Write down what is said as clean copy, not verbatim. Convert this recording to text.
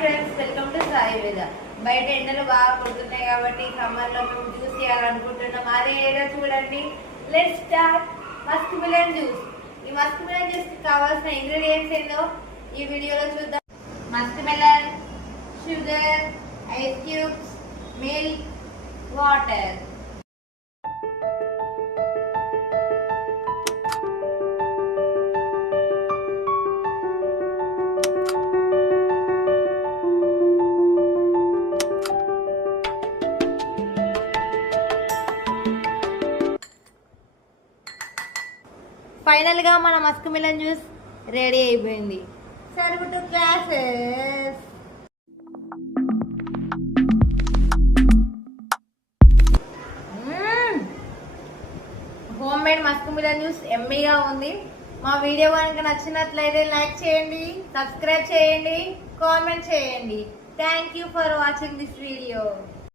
Friends, welcome to Sai వేద. బయట ఎండలు బాగా కొడుతున్నాయి కాబట్టి సమ్మర్ లో మేము జ్యూస్ చేయాలనుకుంటున్నాం. అదే ఏదో చూడండి. Let's start Musk melon juice. ఈ మస్క్ మిలన్ జ్యూస్ కి కావాల్సిన ఇంగ్రీడియంట్స్ ఏందో ఈ వీడియోలో చూద్దాం. Musk melon, sugar, ice cubes, milk, water. Final గా మన మస్క్ మిలన్ జ్యూస్ రెడీ అయిపోయింది. Serve two glasses. Home made Musk melon juice ఎమ్మీగా ఉంది. మా వీడియో కనుక నచ్చినట్లయితే లైక్ చేయండి, సబ్స్క్రైబ్ చేయండి, కామెంట్ చేయండి. Thank you for watching this video.